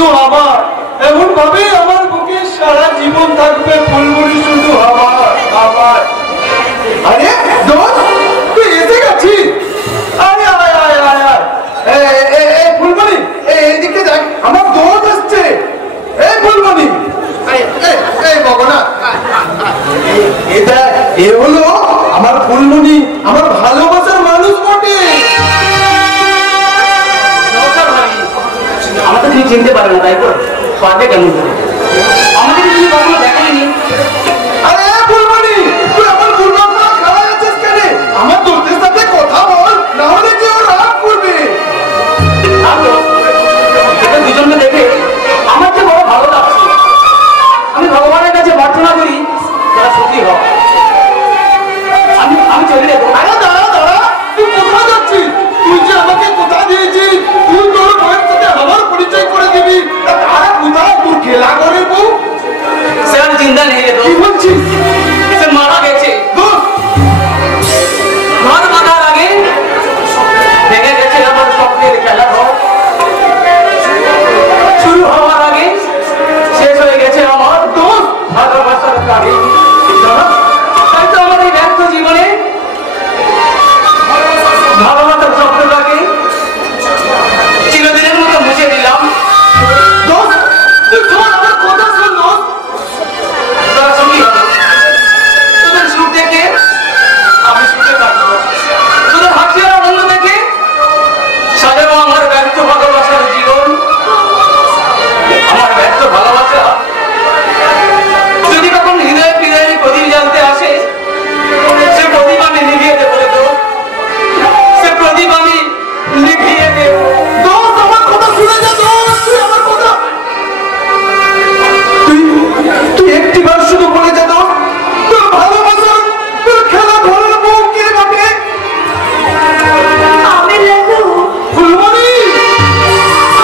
শুধু আমার, এমন ভাবে আমার বুকে সারা জীবন থাকবে ফুলমণি শুধু আমার আমার। আরে দোস্ত, তুই এসে গেছিস? আরে আয় আয় আয় আয়, এই ফুলমণি এইদিকে দেখ, আমার দোস্ত আসছে। এই ফুলমণি, এই বাবা, এটা এ হলো আমার ফুলমণি, আমার ভালোবাসার মানুষ বটে। আমাকে তুমি চিনতে পারবে না, তাই তো? পারবে কেমন করে? আমাকে তুমি কখনো দেখেনি। আরে ফুলমণি, তুই আমার ফুলমণি খাওয়া যাচ্ছিস কেন? আমার দোস্তের সাথে কথা বল, না হলে কেউ রাগ করবে। দুজনকে দেখে আমার যে বড় ভালো লাগছে। আমি ভগবানের কাছে প্রার্থনা করি যারা সুখী হয়। আমি চলে যাবো। আরে দাঁড়া দাঁড়া, তুই কোথায় যাচ্ছিস? তুই যে আমাকে কথা দিয়েছিস তুই তোর বউয়ের সাথে আমার পরিচয় করে দিবি, তারা কোথায়? তোর খেলা করে বউ? সে আর চিন্তা নেই রে। কি বলছিস? সে মারা গেছে। ঘর বাঁধার আগে ভেঙে গেছে আমার স্বপ্নের খেলা ঘর। শুরু হওয়ার আগে শেষ হয়ে গেছে আমার দোস্ত ভালোবাসার কাহিনী। তাই তো আমার এই ব্যর্থ জীবনে ভালোবাসার স্বপ্নটাকে চিরদিনের মতো মুছে দিলাম। দোস্ত, তুই শোন আমার কথা, শোন দোস্ত। তোরা সুখী হবে, তোদের সুখ দেখে আমি সুখে কাটবো। তোদের হাসি আর আনন্দ দেখে সাজাবো আমার ব্যর্থ ভালোবাসার জীবন। আমার ব্যর্থ ভালোবাসা যদি কখন হৃদয়ে হৃদয়ে প্রদীপ জ্বালতে আসে, সে প্রদীপ আমি নিভিয়ে দেবো রে তো। সে প্রদীপ আমি নিভিয়ে দেবো। দোস্ত, আমার কথা শুনে যা দোস্ত, তুই আমার কথা তুই একটিবার শুধু বলে যা দোস্ত, তোর ভালোবাসা, তোর খেলা ধরার বউ কে বটে? আমি লালু, ফুলমণি,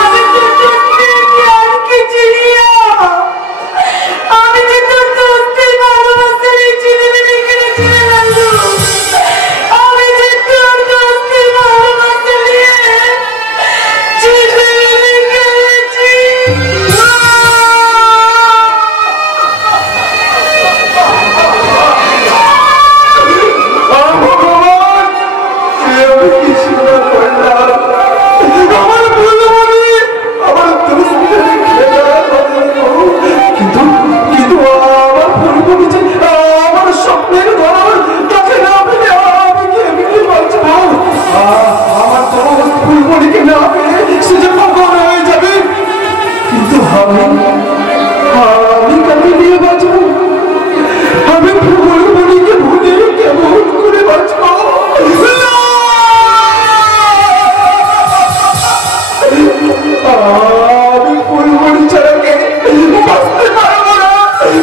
আমি তো তোকে প্যার কি চিনিয়া, আমি যে তোর দোস্তের ভালোবাসার এই চিনিমিনি করে চিনে লালু, আমি যে তোর দোস্তের ভালোবাসা নিয়ে চিনিমিনি করেছি। ভগবান, আমি কি শুনে করলাম? আমার ফুলমণি, আমার দোস্তের খেলা ধরার বউ। কিন্তু কিন্তু আমার ফুলমণি যে আমার স্বপ্নের ঘর, তাকে না পেলে আমি কেমনি বাঁচবো? আমার দোস্ত ফুলমণিকে না পেলে সে যে পাগল হয়ে যাবে। কিন্তু আমি কাকে নিয়ে বাঁচবো? আমি ফুলমণিকে ভুলে কেমন করে বাঁচবো? আমি ফুলমণি ছাড়া কে বাঁচতে পারবো না,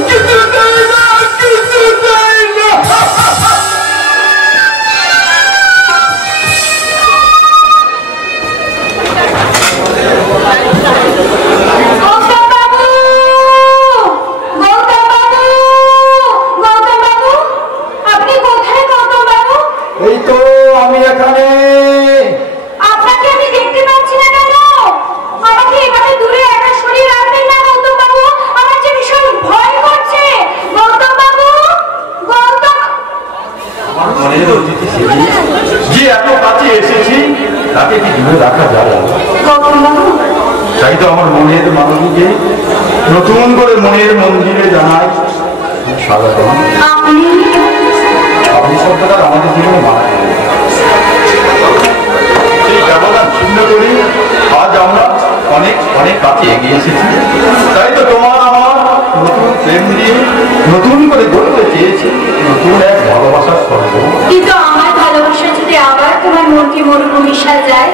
কিছুতেই না, কিছুতেই না। গৌতম বাবু, গৌতম বাবু, গৌতম বাবু, আপনি কোথায় গৌতম বাবু? এই তো আমি এখানে। আপনাকে আমি দেখতে পাচ্ছি না কেন? আমাকে এভাবে দূরে একা সরিয়ে রাখবেন না গৌতম বাবু, আমার যে ভীষণ ভয় করছে। গৌতম বাবু, গৌতম, যে এত কাছে এসেছি তাকে কি দূরে রাখা যায়? গৌতম বাবু, তাই তো আমার মনের মানুষকে নতুন করে মনের মন্দিরে জানাই স্বাগতম। আপনি আপনি শব্দটা আমাদের জীবনে মানা সেই ব্যবধান ছিন্ন করি আজ আমরা অনেক অনেক কাছে এগিয়ে এসেছি। তাই তো তোমার আমার নতুন প্রেম দিয়ে নতুন করে গড়তে চেয়েছি নতুন এক ভালোবাসার স্বর্গ। কিন্তু আমার ভালোবাসা যদি আবার তোমার মনকে মরুভূমি সাজায়,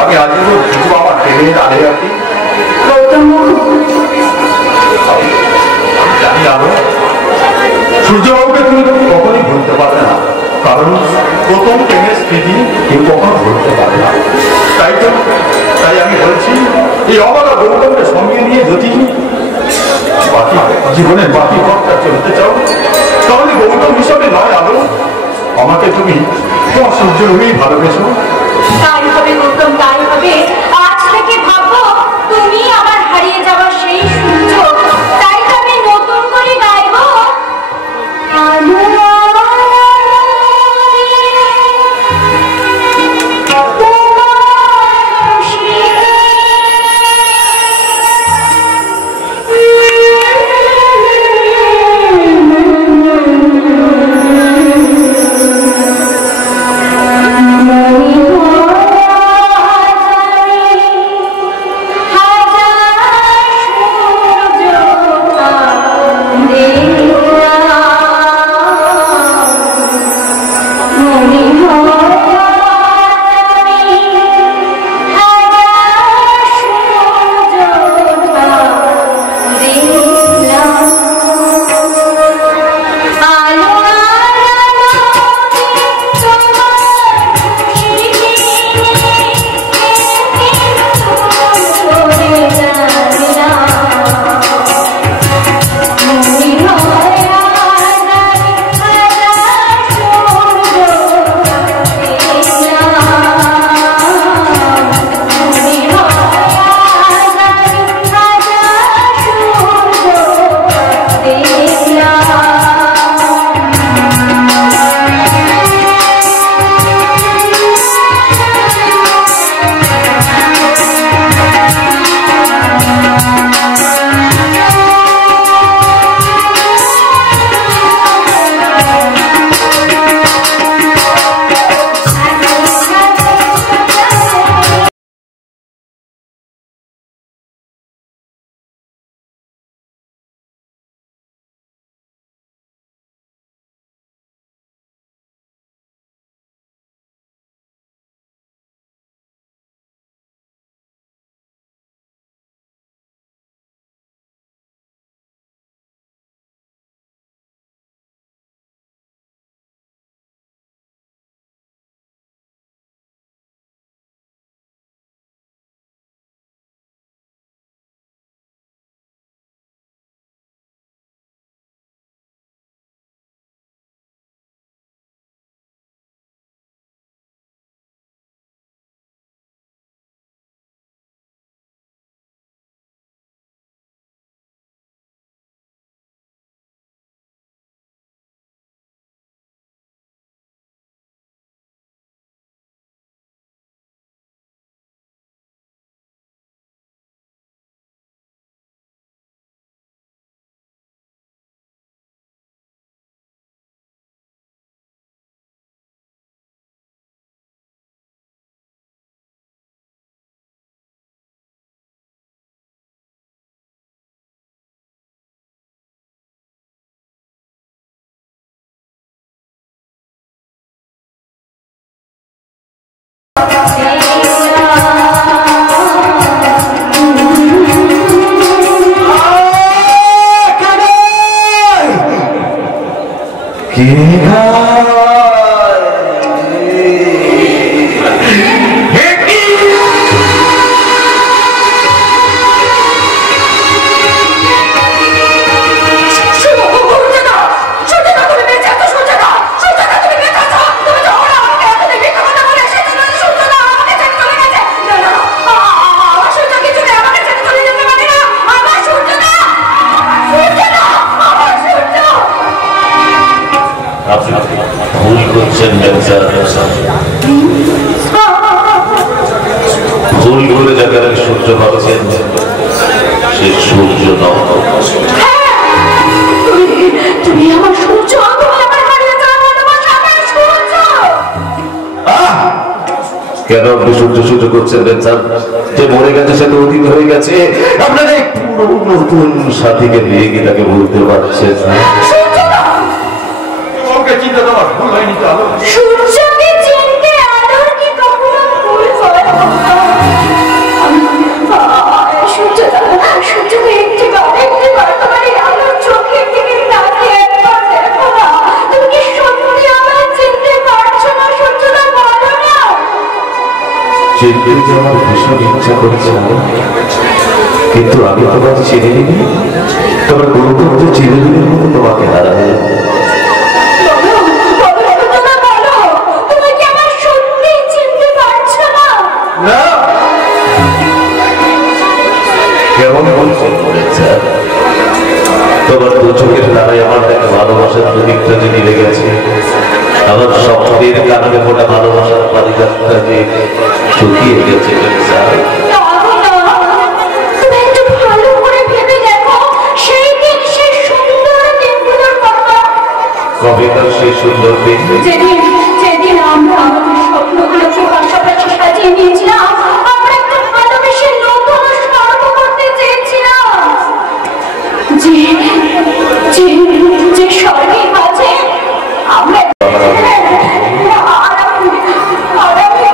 আমি আজীবন শুধু আমার প্রেমের আড়ে আছি। গৌতম বাবু, আমি জানি আলো সূর্যবাবুকে তুমি কখনই ভুলতে পারবে না, কারণ প্রথম প্রেমের স্মৃতি কেউ কখনো ভুলতে পারে না। তাই আমি বলছি, এই অবাধ গৌতমকে সঙ্গে নিয়ে যদি বাকি জীবনের বাকি পথটা চলতে চাও, তাহলে গৌতম হিসাবে নয় আলো, আমাকে তুমি তোমার সূর্যরূপেই ভালোবেসো। তাই হবে গৌতম, তাই হবে। কেন আপনি সহ্য সহ্য করছেন স্যার? যে মরে গেছে সে তো অতীত হয়ে গেছে। আপনারা এই পুরো নতুন সাথীকে নিয়ে কি তাকে বলতে পারছেন না? ওকে চিন্তা তোমার ভুল হয়নি তো আলো। সূর্যকে চিনতে আলোর কি কখনো ভুল হয়? সূর্যকে একটিবার তোমার এই আলোর চোখের দিকে তাকিয়ে একবার দেখো না। তুমি কি সত্যি আমায় চিনতে পারছো না? সূর্যটা বলো না। চিনতে যে আমার ভীষণ ইচ্ছা করেছে, কিন্তু আমি তোমাকে চিনে নিবি, তোমার গুরুত্ব চিনে নিবির মতো তোমাকে হারাবে। কেমন বলছেন তোমার দু চোখের দ্বারাই আমার দেখে ভালোবাসার প্রদীপটা যে নিভে গেছে, আমার স্বপ্নের কারণে ফোটা ভালোবাসার পারিজাতটা যে শুকিয়ে গেছে। কবেকার সেই সুন্দর দিন যেদিন আমরা আমাদের স্বপ্নগুলোকে পাশাপাশি সাজিয়ে নিয়েছিলাম, আমরা একটা ভালোবেসে নতুন স্বর্গ করতে চেয়েছিলাম, যে স্বর্গের মাঝে আমরা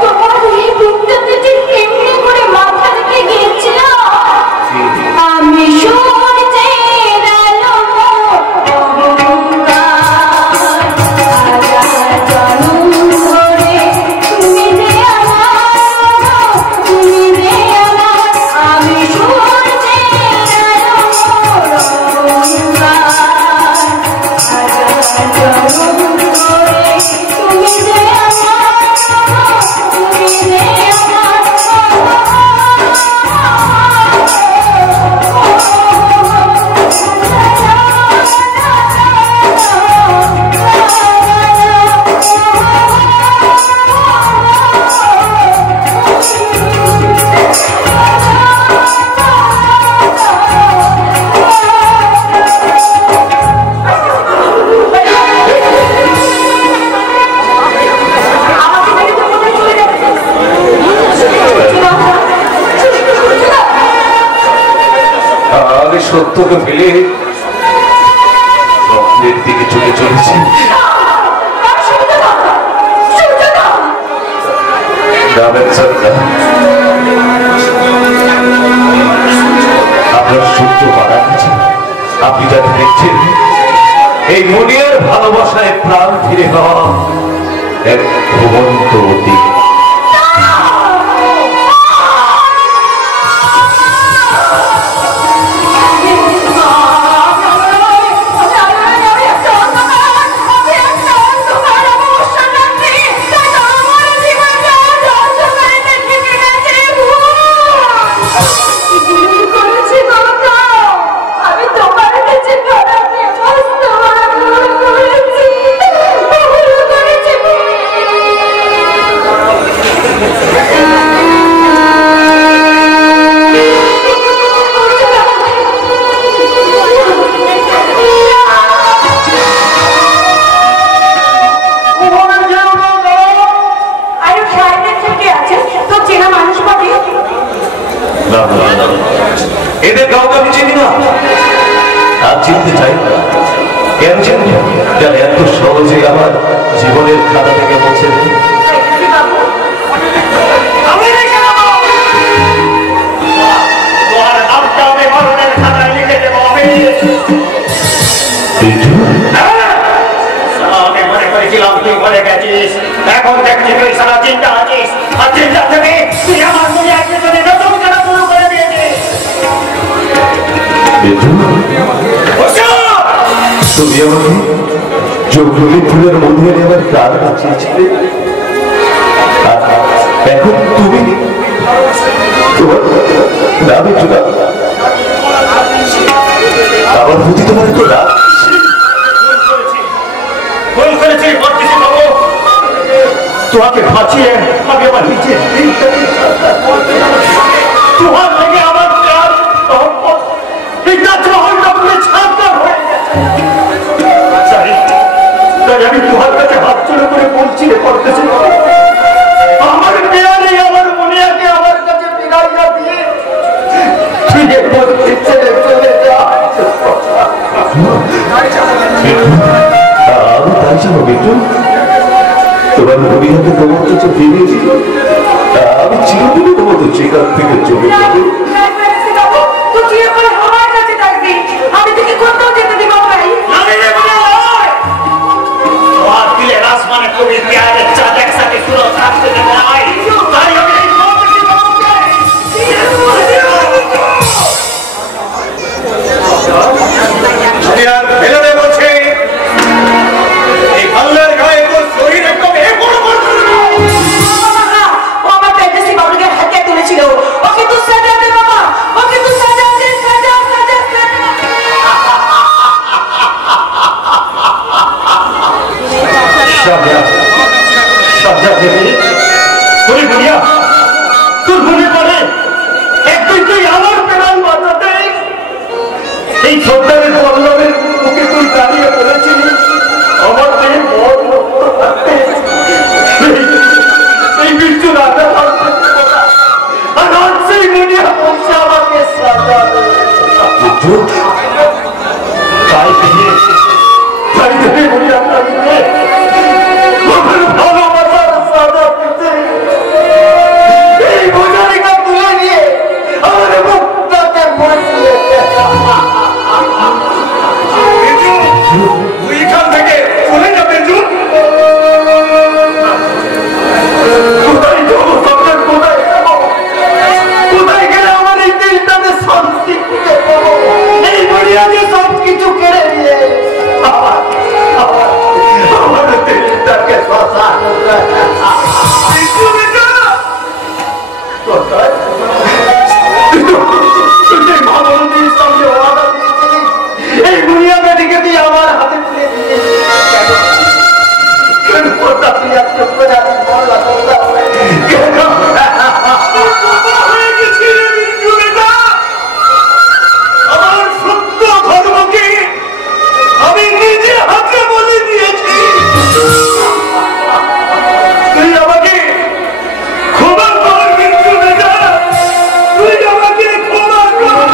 তোমার এই বুকটাতে যে কেমনি করে মাথা রেখে গিয়েছিলাম। আমি সূর্যের আলো সত্যকে ফেলে স্বপ্নের দিকে ছুটে চলেছি। আপনার সূর্য মারা গেছে, আপনি যাকে দেখছেন এই মনের ভালোবাসায় প্রাণ ফিরে পাওয়া এক ঘুমন্ত অতীত। এদের কাউকে আমি চিনি না, আর চিনতে চাই না। কেন চিনি? যারা এত সহজে আমার জীবনের খাতা থেকে মুছে দেয়। এখন দেখছি তুই সারা চিন্তা আছিস, আর চিন্তা থেকে তুই আমার মনে একজনের নতুন জানা শুরু করে দিয়েছিস। তুমি আমাকে চোখে ফুলের মধ্যে নেবার প্রাণ বাঁচিয়েছিলে, এখন তুমি তোমার নামে চলে আমার প্রতি তোমার একটু রাগ। ভুল করেছি, করতেছি বাবু। তোমাকে বাঁচিয়ে আমি আমার নিজের তোমার থেকে আমার প্রাণ তাই আমি তোমার কাছে হাত জোড় করে বলছি, করতেছি আমার মেয়ারে তোমার ভূমিহাকে তোমার কাছে ফিরিয়ে দিল, আমি চিরদিনের মতো সেখান থেকে চলে যাবো। আমি তোকে কোথাও যেতে দিব ভাই। তোমার দিলের আসমানে কবি পেয়ারের চাঁদ একসাথে সুরো থাকতে দেবে নাই, তাই আমি এই মৌমাছি বাবুকে আমি আর ফেলে দেব বলছি। এই পাল্লার গায়ে তোর শরীর একদম ও আমার প্রেগনেন্সি বাবুকে হাতে তুলেছিল, ওকে তো সাজা দে বাবা, ওকে তো সাজা দে, সাজা সাজা সাজা সাজা দেবে। তুই বুঝিয়া তোর মনে পড়ে একদিন তুই আমার প্রাণ বাঁচাতে এই সর্দারের পল্লবের মুখে তুই দাঁড়িয়ে পড়েছিলি। আমার মেয়ে বড় থাকতে এই বিচ্ছু রাজা আর আজ সেই মুনিয়া বলছে আমাকে সাজা দে। তাই দিয়ে তাই দেবে মুনিয়া থাকতে ভালোবাসার সাজা পেতে এই বোঝারিকা তুলে নিয়ে আমার মুখটাকে বসিয়ে তুই এখান থেকে চলে যাবে জুন। কোথায় যাবো সরকার, কোথায় যাবো, কোথায় গেলে আমার এই দিলটাতে শান্তি খুঁজে পাবো? এই বড়িয়াকে সব কিছু কেড়ে নিয়ে আমার দিলটাকে শ্মশান কোথায় তুই ভাবনদীর সঙ্গে ওয়াদা দিয়েছিলিস এই বুড়িয়া বেটিকে তুই আমার হাতে তুলে দিয়েছিস কেন? ওটা তুই আর চুপ করে আছিস বল না তোমরা কেন হয়ে গেছি রে বিঞ্জু বেটা? আমার সত্য ধর্মকে আমি নিজে হাতে বলে দিয়েছি। তুই আমাকে ক্ষমা কর বিঞ্জু বেটা, তুই আমাকে ক্ষমা কর।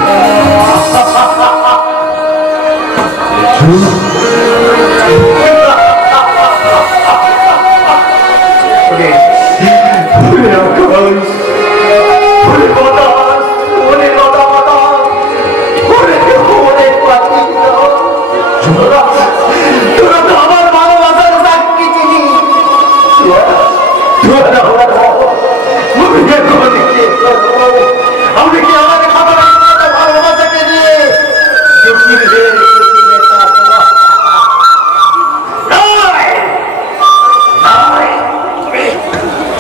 আমার ভালোবাসার সাক্ষী চিনি। আমি কি আমাকে খাবার ভালোবাসাকে দিয়ে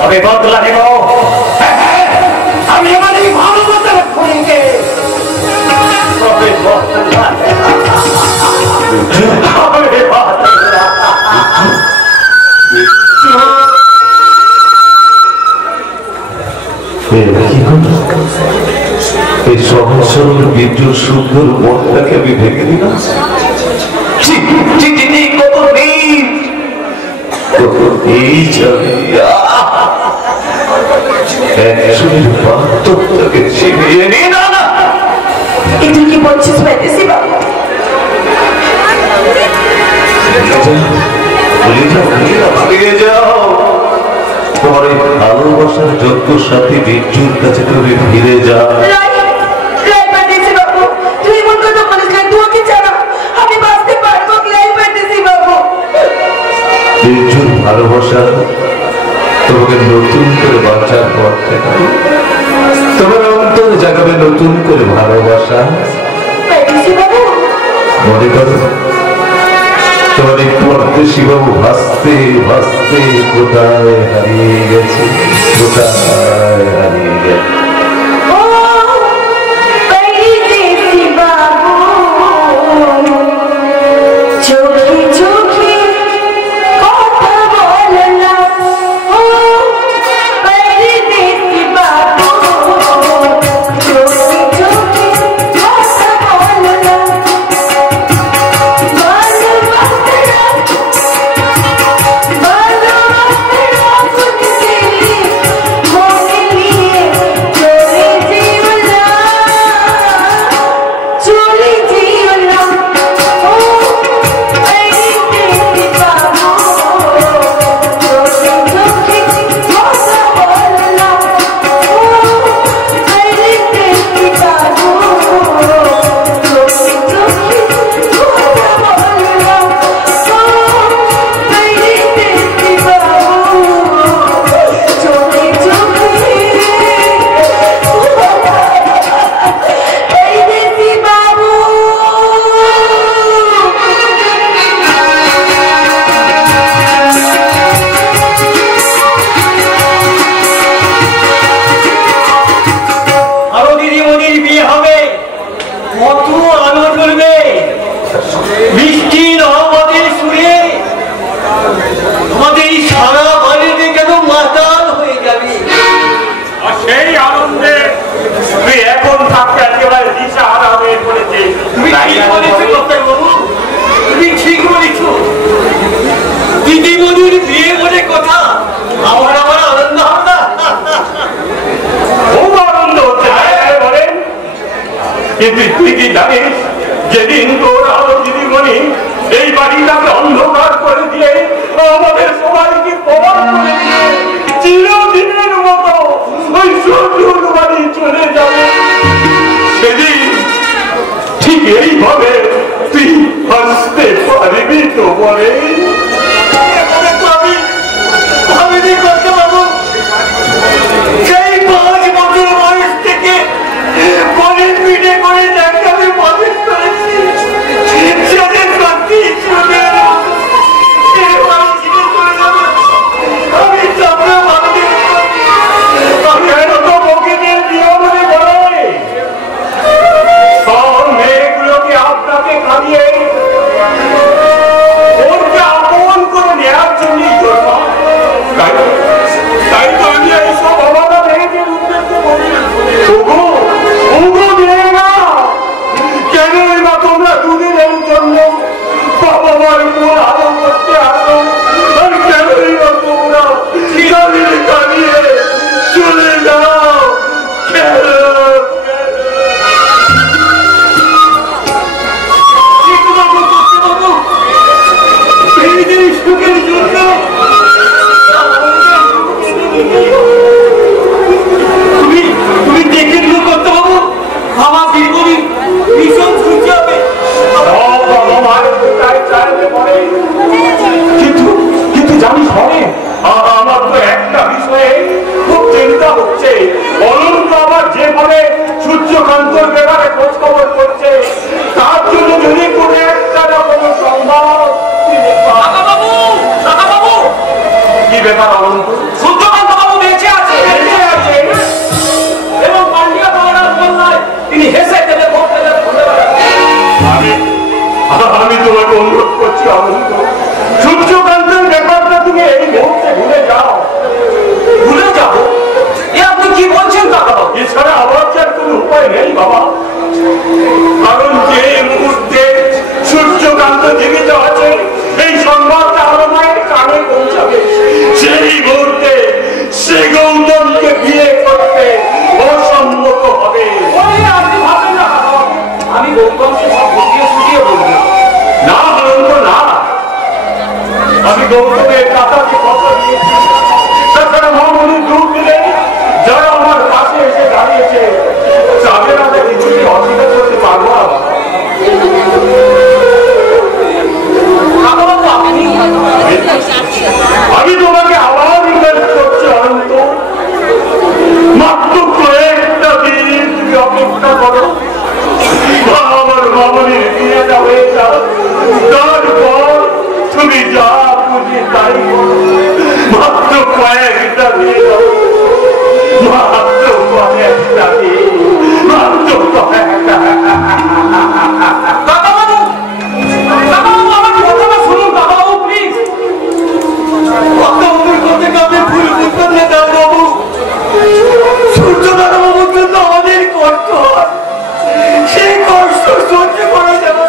আমি বদলা নেব। আমি আমার এই ভালোবাসার খুনিকে এই সহজ সরল বিদ্যুৎ সুন্দর মনটাকে আমি ভেঙে দিলাম। কত এই একজনের বাস্তবটাকে ছিনিয়ে নিয়ে না না তুই কি বলছিস পেতেছি বাবা? তোমার এই ভালোবাসার যোগ্য সাথী বিদ্যুৎ কাছে তুমি ফিরে যাও। তুই মন কথা বলিস না, তোকে ছাড়া আমি বাঁচতে পারবো পেতেছি বাবু। বিদ্যুৎ ভালোবাসা তোমাকে নতুন করে বাঁচার পর থেকে তোমার অন্তর জাগাবে নতুন করে ভালোবাসা। মনে করো তোমার এই পরদেশী বাবু ভাসতে ভাসতে কোথায় হারিয়ে গেছে, কোথায় হারিয়ে গেছে। Oh কিন্তু তুই কি জানিস, যেদিন তোর আলো দিদিমণি এই বাড়িটাকে অন্ধকার করে দিয়ে আমাদের সবাইকে প্রমাণ করে দিয়ে চিরদিনের মতো ওই শত্রুর বাড়ি চলে যাবে, সেদিন ঠিক এইভাবে তুই হাসতে পারবি তো বলে? আমি করতে পারবো সেই 5 বছর বয়স থেকে মনের পিঠে করে যাকে আমি মনে করেছি সেদিন সত্যি চলে আমি চাপড়া ভাবতে আমি তো বকিদের নিয়মে বলে সব মেয়েগুলোকে আপনাকে খাইয়ে ওরকে আপন করে নেওয়ার জন্যই দরকার। তাই তো আমি এইসব অবাধা মেয়েদের উদ্দেশ্য করি। কেনই বা তোমরা দুদিনের জন্য বাবা মার উপর আলো করতে আসো, আর কেনই বা তোমরা কানিয়ে চলে যাও? সুখের জন্য তুমি দেখে নিও করতে পাবো আমার জীবনী ভীষণ খুশি হবে। কিন্তু জানিস হবে আমার তো একটা বিষয়ে খুব চিন্তা হচ্ছে। অনন্ত আবার যেভাবে সূর্যকান্তর ব্যাপারে খোঁজ খবর করছে, তার জন্য যদি কোনো একটা না কোনো সংবাদ কি ব্যাপার অনন্ত? সূর্যকান্ত বাবু বেঁচে আছে এবং পান্ডিয়া পাওয়ার বললায় তিনি হেসে দেবে ভোট দেবে ঘুরে আমি তোমাকে অনুরোধ করছি অনন্ত, সূর্যকান্তের ব্যাপারটা তুমি এই মুহূর্তে ভুলে যাও। ভুলে যাবো? এ আপনি কি বলছেন কাকা বাবু? এছাড়া আবার যার কোনো উপায় নেই বাবা, কারণ যে মুহূর্তে সূর্যকান্ত জীবিত আছে এই সংবাদটা আমার মায়ের কানে পৌঁছাবে, সেই মুহূর্তে সে গৌতমকে বিয়ে করতে অসম্মত হবে। আপনি ভাবেন না কাকা বাবু, আমি গৌতমকে সব বুঝিয়ে সুঝিয়ে বলবো। না অনন্ত না, আমি গৌতমের কাকাকে কথা দিয়েছি। তাছাড়া মামনির দুধ দিলে যারা আমার কাছে এসে দাঁড়িয়েছে তাদের আমরা কিছুই অস্বীকার করতে পারবো না। কাকা বাবু আপনি আমি তোমাকে আবার রিকোয়েস্ট করছি অনন্ত, মাত্র কয়েকটা দিন তুমি অপেক্ষা করো, আমার মামনির বিয়েটা হয়ে যাও, তারপর তুমি যা খুশি তাই করো। মাত্র কয়েকটা দিন, মাত্র কয়েকটা দিন, মাত্র কয়েকটা। কাকা বাবু আমার কথাটা শুনুন কাকা বাবু প্লিজ। অন্তরের কথাকে আমি ভুল বুঝবেন না দাও বাবু। সূর্যনারায়ণ বাবুর জন্য আমাদের কষ্ট হয়, সেই কষ্ট সহ্য করা যাবে,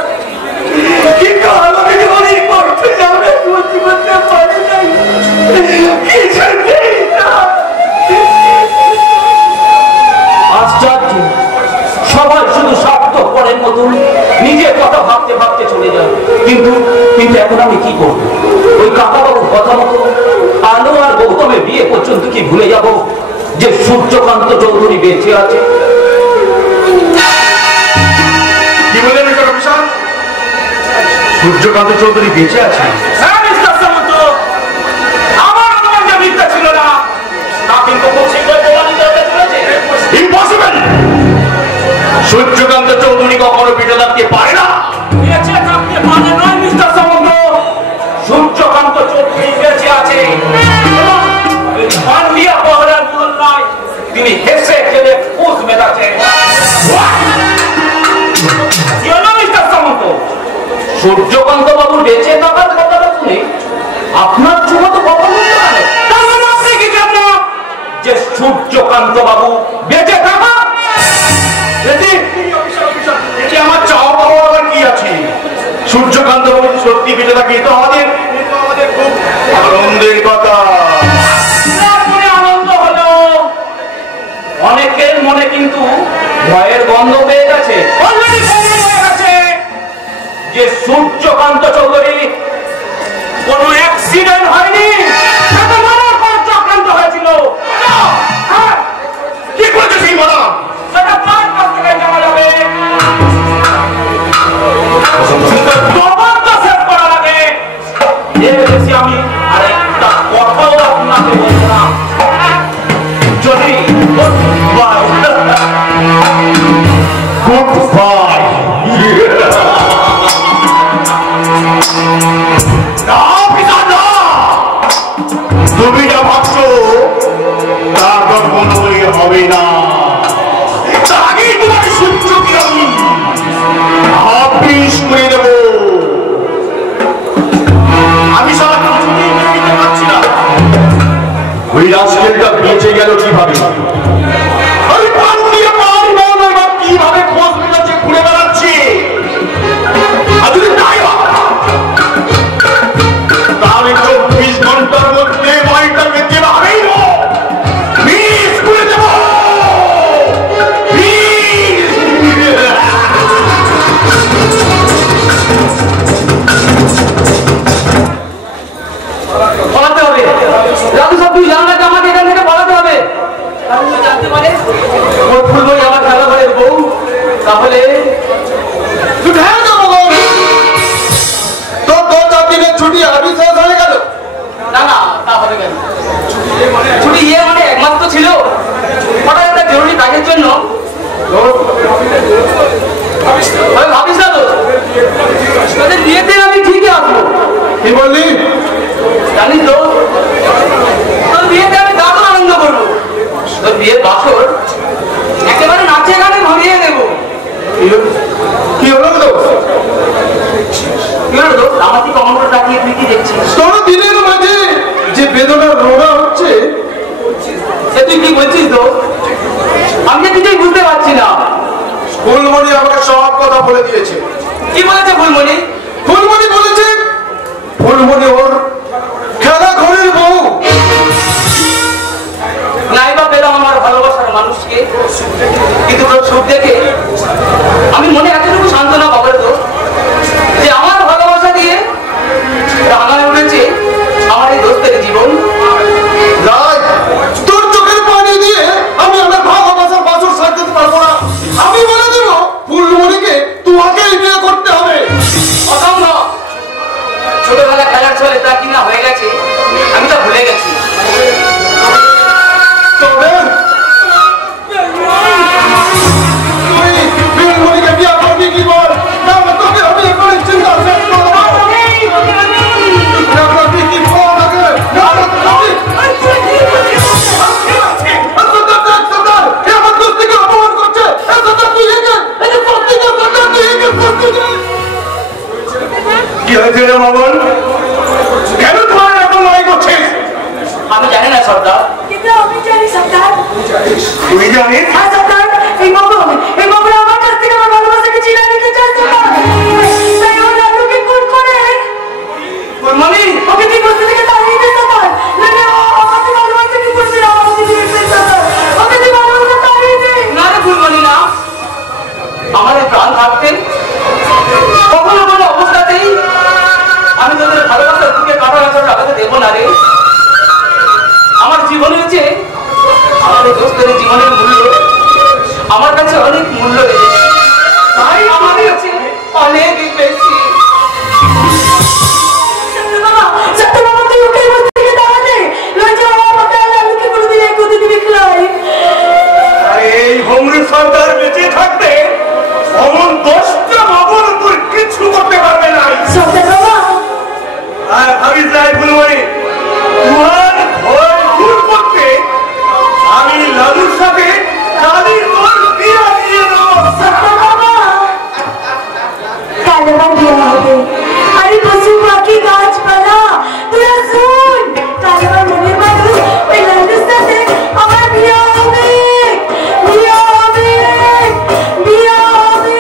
কিন্তু আমাদের জীবনের কষ্ট যাবে সহ্য করতে পারি নাই। কিছুতেই না। আশ্চর্য, সবাই শুধু স্বার্থপরের মতন নিজের কথা ভাবতে ভাবতে চলে যায়। কিন্তু এখন আমি কি করবো? ওই কাকা বাবুর কথা মতো আলো আর গৌতমের বিয়ে পর্যন্ত কি ভুলে যাব যে সূর্যকান্ত চৌধুরী বেঁচে আছে? কি বললেন মিস্টার অফিসার? সূর্যকান্ত চৌধুরী বেঁচে আছে? হ্যাঁ মিস্টার সামন্ত, আমার তোমার যে মিথ্যা ছিল না তা কিন্তু খুব শীঘ্রই প্রমাণিত হতে চলেছে। ইম্পসিবল! সূর্যকান্ত চৌধুরী কখনো পিঠে লাগতে পারে না। বেঁচে থাকতে পারে নয় মিস্টার সামন্ত, সূর্যকান্ত চৌধুরী বেঁচে আছে এবং পান্ডিয়া পাহাড়ের মহল্লায় তিনি হেসে খেলে খুশ মেটাচ্ছেন। কি হলো মিস্টার সামন্ত? সূর্যকান্ত বাবু বেঁচে থাকার কথাটা শুনে আপনার চুমো তো কথা বলতে পারে, তার মানে আপনি কি জানেন যে সূর্যকান্ত বাবু বেঁচে থাকা? এটি আমার চাওয়া পাওয়া আবার কি আছে? সূর্যকান্ত বাবু সত্যি বেঁচে থাকে তো আমাদের খুব আনন্দের কথা। আনন্দ হলো, অনেকের মনে কিন্তু ভয়ের গন্ধ পেয়ে গেছে, অলরেডি হয়ে গেছে যে সূর্যকান্ত চৌধুরী কোন অ্যাক্সিডেন্ট হয়নি, সেটা মারার পর চক্রান্ত হয়েছিল। কি করেছে সেই মারা? সেটা তার কাছ থেকে জানা যাবে। শেষ করার আগে এসেছি আমি আরেকটা কথাও আপনাকে বলবো না। যদি তুমি যা ভাবছো তা কখনোই হবে না। তার আগেই তোমার সূর্যকে আমি হাফিস করে দেব। আমি সারা কিছুতেই মেনে নিতে পারছি না ওই রাস্কেলটা বেঁচে গেল কিভাবে। আমি প্রাণ দিয়ে পারবো না বা কিভাবে খোঁজ মেলাচ্ছে ঘুরে বেড়াচ্ছি। আর যদি তাই হয় তাহলে 24 ঘন্টার মধ্যে বাড়িটাকে যেভাবেই মিস করে দেব। পালাতে হবে। রাজু সব তুই জানা যে আমাকে এখান থেকে পালাতে হবে। রাজু জানতে পারে ওর ফুলবই আমার খেলা করে বউ, তাহলে তুই ঢেলে দেবো গো। তোর 2-4 দিনের ছুটি আবি শেষ হয়ে গেল। না না তা হবে কেন? ছুটি ইয়ে মানে একমাত্র ছিল, হঠাৎ একটা জরুরি কাজের জন্য। ভাবিস না তো তোদের বিয়েতে আমি ঠিকই আসবো। কি বললি? জানিস তো তোর বিয়েতে আমি দারুণ আনন্দ করবো। তোর বিয়ের বাসর একেবারে নাচে গানে ভরিয়ে দেবো। কি হলো তো? কি হলো তো? আমার কি কমন করে তাকিয়ে তুই কি দেখছিস? তোর দিনের মাঝে যে বেদনার রোগা হচ্ছে, সে তুই কি বলছিস তো? আমি যে কিছুই বুঝতে পারছি না। ফুলমণি আমাকে সব কথা বলে দিয়েছে। কি বলেছে ফুলমণি? ফুলমণি বলেছে ফুলমণি ওর খেলা ঘরের বউ। নাই বা পেলাম আমার ভালোবাসার মানুষকে, কিন্তু তোর সুখ দেখে আমি মনে এতটুকু সান্ত্বনা পাবো তো যে আমার ভালোবাসা দিয়ে রাঙায় উঠেছে আমার এই দোস্তের জীবন। রাজ, তোর চোখের পানি দিয়ে আমি আমার ভালোবাসার বাসর সাজাতে পারবো না। আমি বলে দেবো ফুলমণিকে তোমাকেই বিয়ে করতে হবে। অসম্ভব। ছোটবেলা খেলার ছলে তা কিনা হয়ে গেছে, আমি তা ভুলে গেছি। তবে তুই ফুলমণিকে বিয়ে করবি কি বল? না তোকে আমি এখন চিন্তা শেষ করবো। কি বল আগে? আমার দোস্তিকে অপমান করছে। তুই কি হয়েছে রে মামন? কেন তোমার এত লড়াই করছিস? আমি জানি না সর্দার। কিন্তু আমি জানি সর্দার। তুই জানিস? হ্যাঁ সর্দার, এই মগন আমার কাছ থেকে আমার ভালোবাসাকে ছিনিয়ে নিতে চায় সর্দার। তাই আমার রাজুকে খুন করে ফুলমণি ওকে ঠিক বসতে থেকে তাড়িয়ে দিতে সর্দার। নাহলে ও আমাকে ভালোবাসাকে করবে না, আমাকে দিবে সর্দার। ওকে তুই ভালোবাসা তাড়িয়ে দে। না রে ফুলমণি না, আমার এই প্রাণ থাকতে কখনো কোনো অবস্থাতেই আমি তোদের ভালোবাসার বুকে কাটা রাখার লাগাতে দেবো না রে। আমার জীবনে হচ্ছে আমার এই দোস্তের জীবনের মূল্য আমার কাছে অনেক মূল্য রেখেছে, তাই আমার কাছে অনেক বেশি। সত্য বাবা তুই ওকে এই বসতে থেকে তাড়াতে, নয়তো ও আমাকে আর রাজুকে কোনোদিন এক করতে দিবে খেলাই। আরে এই ভমরু সর্দার বেঁচে থাকতে অমন 10টা বাবুর উপর কিছু করতে পারবে না। সত্য বাবা আর ভাবিস নাই ফুলমণি, তোমার ভয় দূর করতে আমি লালুর সাথে কালির তোর বিয়ে দিয়ে দেবো। সত্য বাবা কাল আমার বিয়ে হবে। আরে পশু পাখি গাছপালা তোরা শুন, কাল আমার মনের মানুষ ওই লালুর সাথে আমার বিয়ে হবে, বিয়ে হবে, বিয়ে হবে।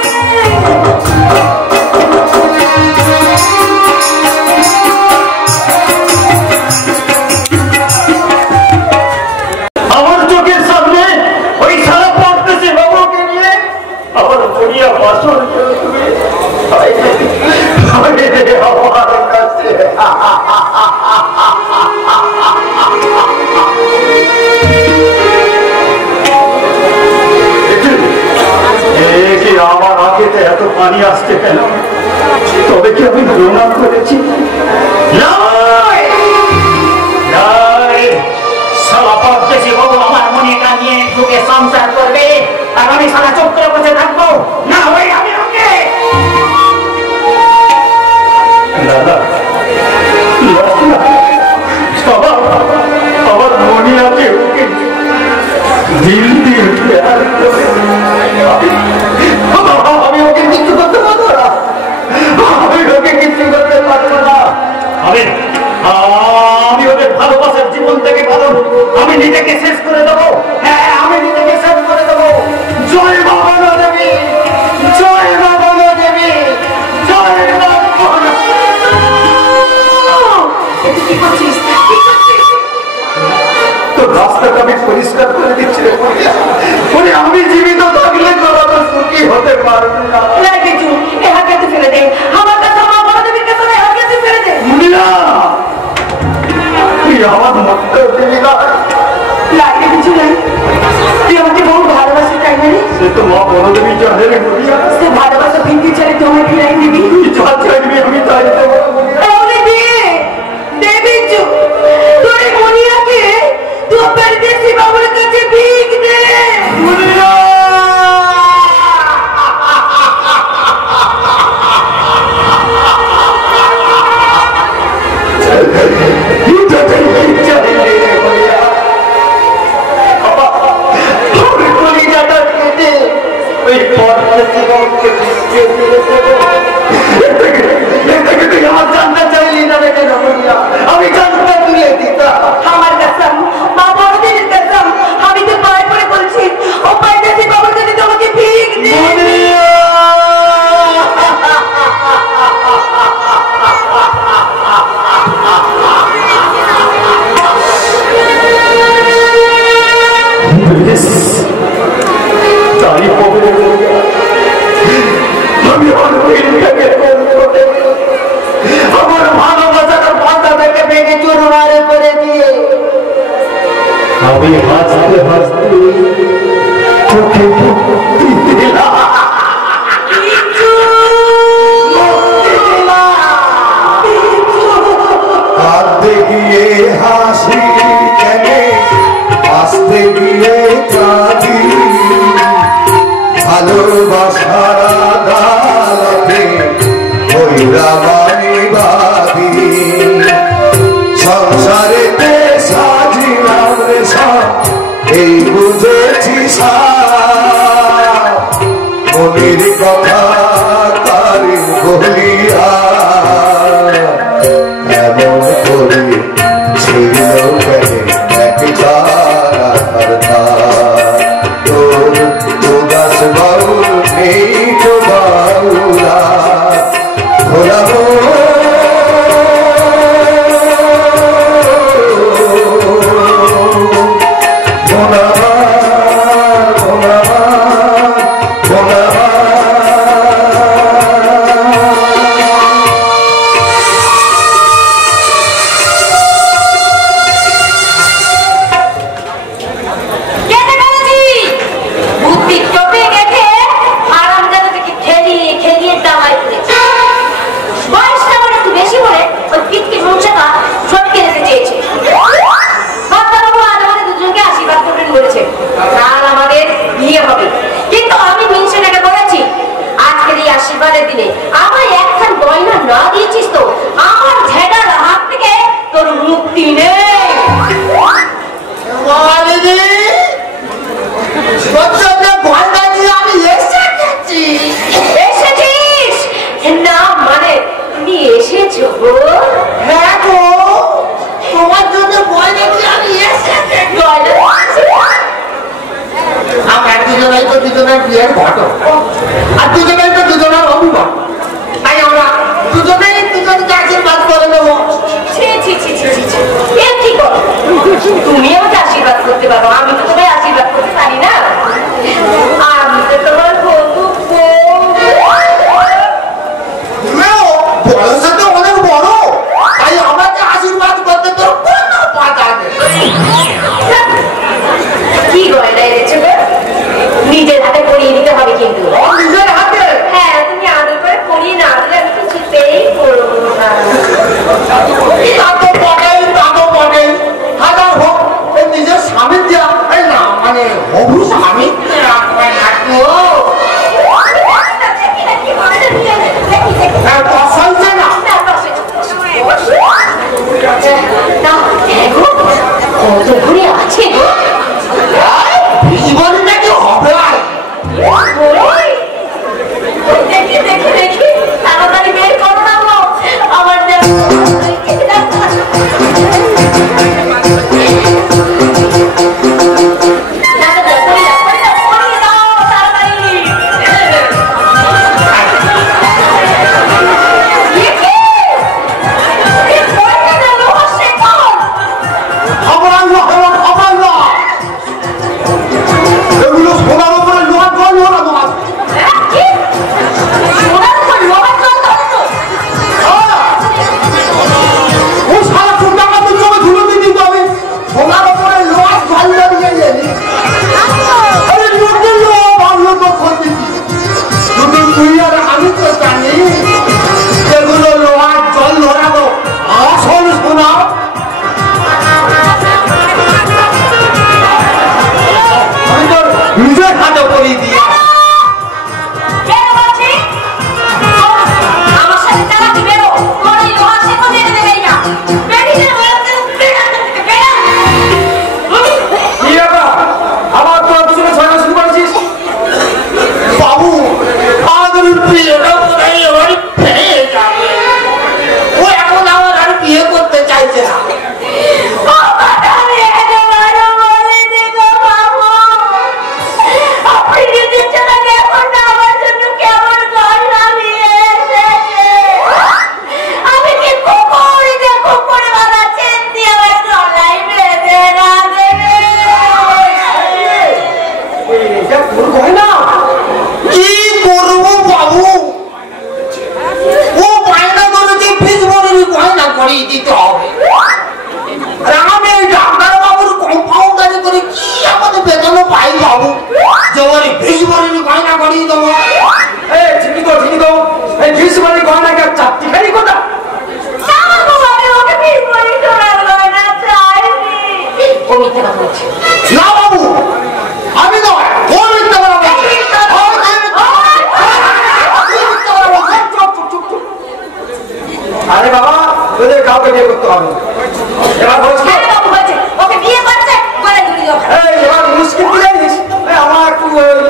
আমার চোখের সামনে ওই সারা পড়তেছে চোখে এত পানি আসছে কেন? তবে কি আমি প্রণাম করেছি? আমার মনে নিয়ে ঢুকে সংসার করবে আর আমি সারা চোখ করে বসে থাকবো না? ওই আমি ওকে আমার মনে আছে ওকে দিল দিয়ে প্যার করে। আমি ওকে কিছু করতে পারবো না, আমি ওকে কিছু করতে পারবো না। আমি ওদের ভালোবাসার জীবন থেকে ভালো আমি নিজেকে শেষ করে দেবো। হ্যাঁ, আমি নিজেকে শেষ করে দেবো। জয় বাবা দেবী, জয় বাবা দেবী, জয় বাবা। কি করছিস? তো রাস্তাটা আমি পরিষ্কার করে দিচ্ছি রে বলে আমি জীবিত থাকলে তোরা তো সুখী হতে পারবি না। কিছু এ হাতে ফেলে দে, আমার কাছে আমার বড় দেবীর কাছে হাতে ফেলে দে। না, তুই আমার মতটা দিবি না। লাগে কিছু নাই, তুই আমাকে বহু ভালোবাসি তাই না? সে তো মা বড় দেবী জানে রে বলিয়া। সে ভালোবাসা ভিত্তি ছেড়ে তোমায় ফিরাই দিবি। তুই যা চাইবি আমি তাই দেবো। তাহলে দে, দে বিচ্ছু, তোর মনিয়াকে তুই পরদেশি বাবুর কাছে ভিক দে। মুনিয়া আমার জানতে চাইলি না রে কেন বলিয়া? আমি জানতে তুলে দিতা। আমার কসম, মা বড় দেবীর কসম, আমি তো পায়ে পড়ে বলছি ও পরদেশি বাবুর কাছে তোমাকে ভিক দে। তাই হবে আমি আমার ভালোবাসাটা পাতা থেকে ভেঙে চুরমারে করে দিয়ে আমি হাসতে হাসতে চোখে মুক্তি দিলাম। কাঁদতে গিয়ে হাসি কেনে, হাসতে গিয়ে কাঁদি, ভালোবাসার আদালতে হইরামানি বাদী। সংসারেতে সাজিলাম রে সব, এই বুঝেছি মনের কথা কারে বলিয়া এমন করে ছিল কেন একদাস বাবু নেই তো বাউলা ভোলাবো বিয়ের ঘটক আর দুজনেই তো দুজনের অভিভাবক, তাই আমরা দুজনেই দুজনকে আশীর্বাদ করে দেবো। তুমিও তো আশীর্বাদ করতে পারো, আমি তো তোমায় আশীর্বাদ করতে পারি না। আমি তো তোমার বয়সে তো অনেক বড়, তাই আমাকে আশীর্বাদ করতে তোর কোনো বাধা নেই। কি গয়না এনেছো গো? নিজের হাতে পরিয়ে দিতে হবে কিন্তু। নিজের হাতে? হ্যাঁ, অবশ্য আমি রাখবেন না তো চলছে না কত ঘুরে আছে জীবনটা কি হবে দেখি দেখি দেখি তাড়াতাড়ি বের করো না গো আমার আরে বাবা তোদের কাউকে বিয়ে করতে হবে এবার বলছি ওকে বিয়ে করতে করে দিবি এই এবার মুশকিল কি জানিস আমার একটু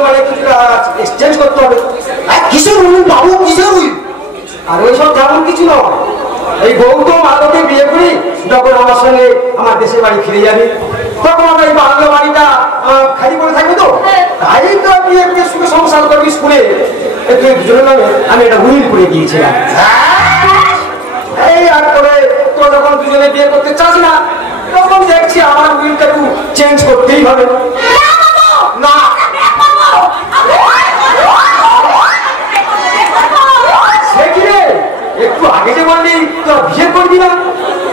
মানে কিছুটা এক্সচেঞ্জ করতে হবে কিসের উইল বাবু কিসের উইল আর ওইসব তেমন কিছু নয় এই গৌতম আলোকে বিয়ে করি যখন আমার সঙ্গে আমার দেশের বাড়ি ফিরে যাবে তখন আমরা এই বাংলা বাড়িটা খালি করে থাকবে তো তাই তো বিয়ে করে সুখে সংসার করবি শুনে একটু দুজনের নামে আমি এটা উইল করে দিয়েছিলাম এই আর করে তোরা যখন দুজনে বিয়ে করতে চাস না তখন দেখছি আমার উইলটা একটু চেঞ্জ করতেই হবে না সে কি রে একটু আগে যে বললি তোরা বিয়ে করবি না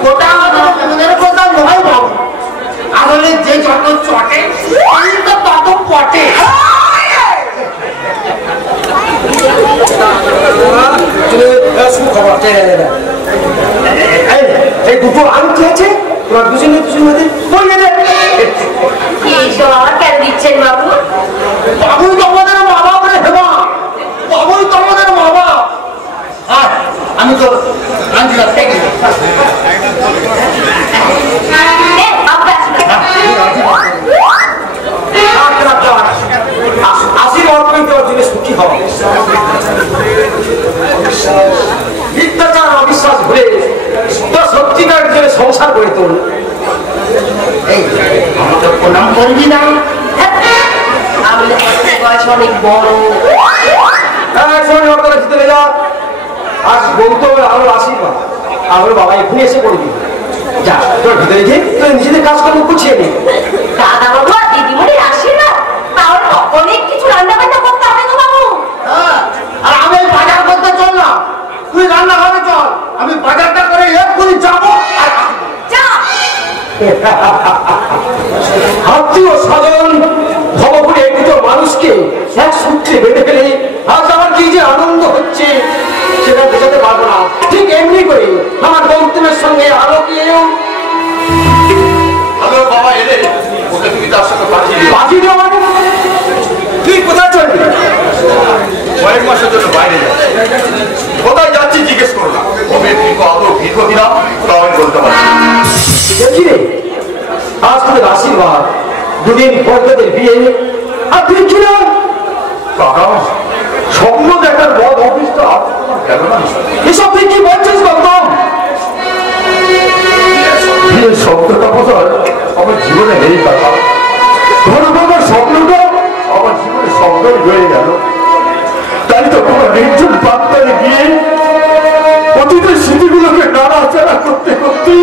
ওটা আমাদের কথা নয় বাবু আসলে যে যত চটে সেই তো তত পটে সুখবর এই দুটো আংটি আছে তোমার দুজনে দুজনের পরিয়ে দে এইসব আমার কেন দিচ্ছেন বাবু বাবুই তো আমাদের বাবা বলে হেবা বাবুই তো আমাদের বাবা আমি তো আঞ্জিলা থেকে আশীর্বাদ করে দেওয়ার জন্য সুখী হওয়া মিথ্যাচার অবিশ্বাস ভুলে তোর সত্যিকার জন্য সংসার গড়ে তোল এই আমাকে প্রণাম করবি না আমি বয়স অনেক বড় চলে যা আজ গৌতম আলোর আশীর্বাদ আমার বাবা এখনই এসে পড়বি যা তোর ভিতরে গিয়ে তোর নিজেদের কাজকর্ম গুছিয়ে নে দাদা বাবু আর দিদিমণি আশীর্বাদ তাহলে অনেক কিছু রান্না বান্না করতে হবে তো বাবু আর আমি বাজার করতে চললাম তুই রান্না ঘরে চল আমি বাজারটা করে এক্ষুনি যাবো আর যা আত্মীয় স্বজন ভবঘুরে দুটো মানুষকে এক সূত্রে বেঁধে ফেলে আজ আমার কি যে আনন্দ হচ্ছে সেটা বোঝাতে পারবো না ঠিক এমনি করে আমার গৌতমের সঙ্গে আলোকেও বাবা এলে ওকে তুমি তার সাথে পাঠিয়ে বাজি দেওয়া আশীর্বাদ। দুদিন পর তোদের বিয়ে, আর তুই ছিলাম কাকা স্বপ্ন দেখার বদ অফিসটা গেল না। এসব তুই কি বলছিস গৌতম? বিয়ের শব্দটা বোধহয় আমার জীবনে নেই কাকা। ধরো বাবার স্বপ্নটা আমার জীবনে স্বপ্নই হয়ে গেল। তাই তো তোমার নির্জন প্রান্তরে গিয়ে অতীতের স্মৃতিগুলোকে নাড়াচাড়া করতে করতে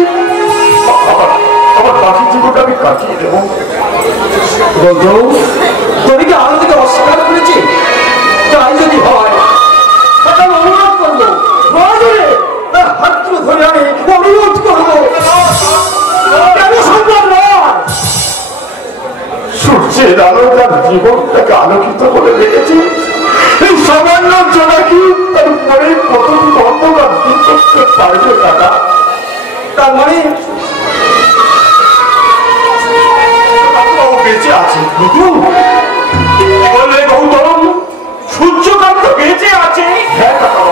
আমার বাকি জীবনটা আমি কাটিয়ে দেবো। গৌতম, তোকে কি আলো থেকে অস্বীকার করেছি? তাই যদি হয় তাহলে আমি অনুরোধ করবো, হাত ধরে আমি অনুরোধ করবো, কেন সম্ভব নয়? সূর্যের আলো তার জীবনটাকে আলোকিত করে রেখেছি। এই সামান্য জোনাকি তার পরে কতটি অন্ধকার দূর করতে পারবে কাকা? তার মানে বেঁচে আছে বলে গৌতম, সূর্যকান্ত বেঁচে আছে। হ্যাঁ কাকা,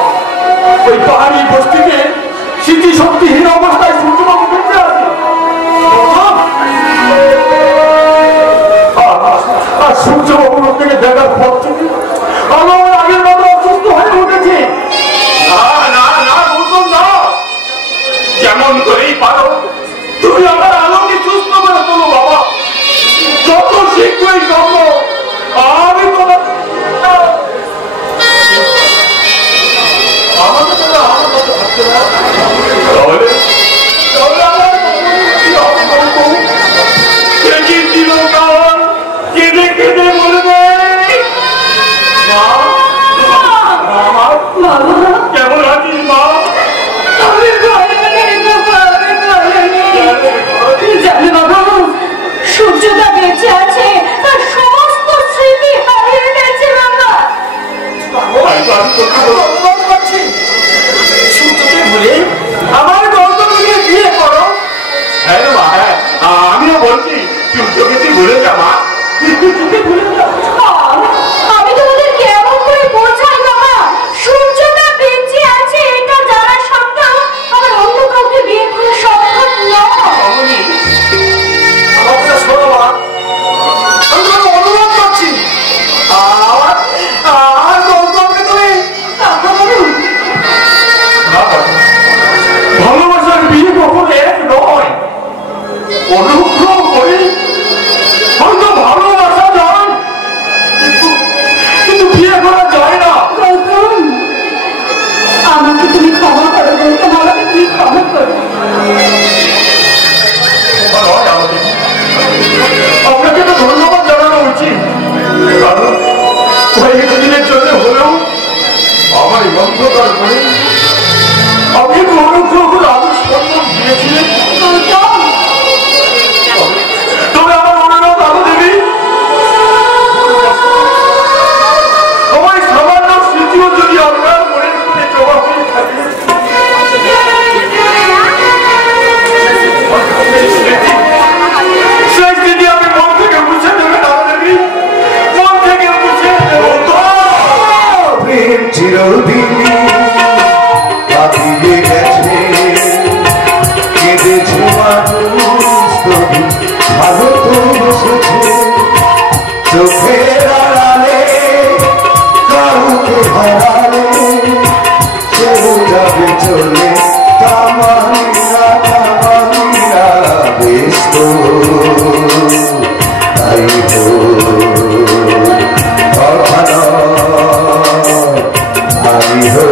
ওই পাহাড়ি বস্তিতে স্মৃতি শক্তিহীন অবস্থায় সূর্যবাবু বেঁচে আছে। আর সূর্যবাবুর থেকে দেখার পর থেকে আমার আগের মতো অসুস্থ হয়ে উঠেছে। না না না গৌতম না, যেমন করেই পারো তুমি আমার আলোকে সুস্থ করে তোলো বাবা। যত শীঘ্রই সম্ভব আমি তোমার আমাকে তো না আমার মতো ভাবতে না। তাহলে আমার কি হবে গৌতম? একই চিরকাল কেঁদে কেঁদে বলবে মা, আমার কেমন আছিস মা? জানো বাবা, সূর্যটা বেঁচে আছে, তার সমস্ত স্মৃতি হারিয়ে গেছে বাবা। সূর্যকে ভুলে আমার গৌতমকে বিয়ে করো। হ্যাঁ রে মা, হ্যাঁ আমিও বলছি সূর্যকে তুই ভুলে যা মা। আমি তোমাদের কেমন করে বোঝাই বাবা, সূর্যটা বেঁচে আছে এটা জানা সত্ত্বেও আমার অন্য কাউকে বিয়ে করা সম্ভব নয়। আমার কথা শোনো মা, আমি তোমাকে অনুরোধ করছি, আর গৌতমকে তুমি কাকা বলুন। ভালোবাসার বিয়ে কখনো এক নয়। অনুগ্রহ করে হয়তো ভালোবাসা যায়, কিন্তু বিয়ে করা যায় না। গৌতম, আমাকে তুমি ক্ষমা করো গৌতম, আমাকে তুমি ক্ষমা করো। আপনাকে তো ধন্যবাদ জানানো উচিত, কারণ কয়েক দিনের জন্য হলেও আমার এই অন্ধকার করে আপনি একটু অনুগ্রহ করে আদর্শ সম্মান দিয়েছিলেন। তবে আমার অনুরোধ আলো দেবী, আমার সামান্য স্মৃতিও যদি আপনার মনের মধ্যে জমা হয়ে থাকে, সেই স্মৃতি আমি মন থেকে মুছে দেবেন আলো দেবী, মন থেকে মুছে প্রেম চিরদিনই কাটিয়ে গেছে, কেঁদেছে মানুষ তবু ভালো তো বসেছে, চোখের আড়ালে কাউকে হারালে কেউ যাবে চলে, তামানিরা বেশ তো তাই তো কথা নয়, আমি হো